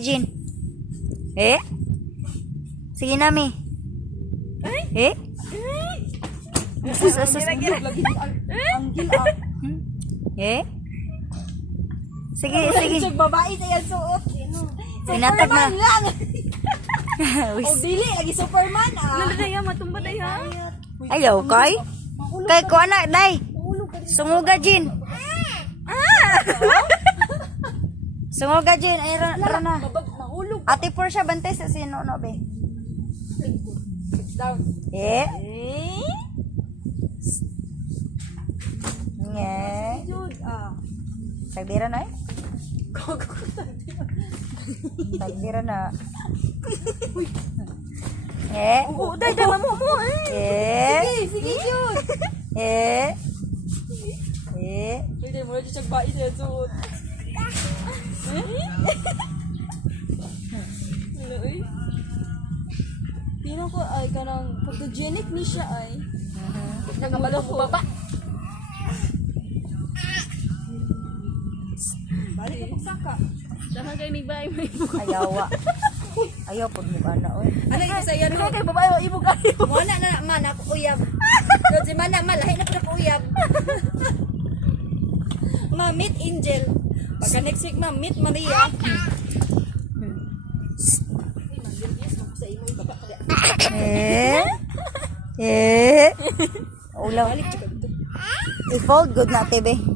Jin. Eh? Sige na, Mi. Eh? Sus. Eh? Sige. Babae sa yan suot. Pinatag na. Lang. O dili lagi Superman Nandaya matumba tayo. Ayaw, kay? Kay ko anak, day. Sunguga, Jin. Sunguga, Jin. Ay, rana. Mahulog. Ate por siya, bantay sa sino, no, be? Down. Eh? Nge. Jud Tagdira na eh. Tagdira na. Eh? Day mo. Eh? Sige Jud. Eh? Eh? Hindi mo na siya babae sa yan suot. Pino ko ay kanang photogenic ni siya ay. Nagabalo ko baba. Balik ka pagsaka. Dahan kay migbay may buka. Ayaw po mo na, oy. Ano yung sa yan? Kay babae wa ibo kayo. Mana na man ako uyab. Pero si mana malahi na po ako uyab. Ma-meet Angel. Pagka next week ma-meet Maria. Eh? Eh? Ulaw. I-fold good na, tebe.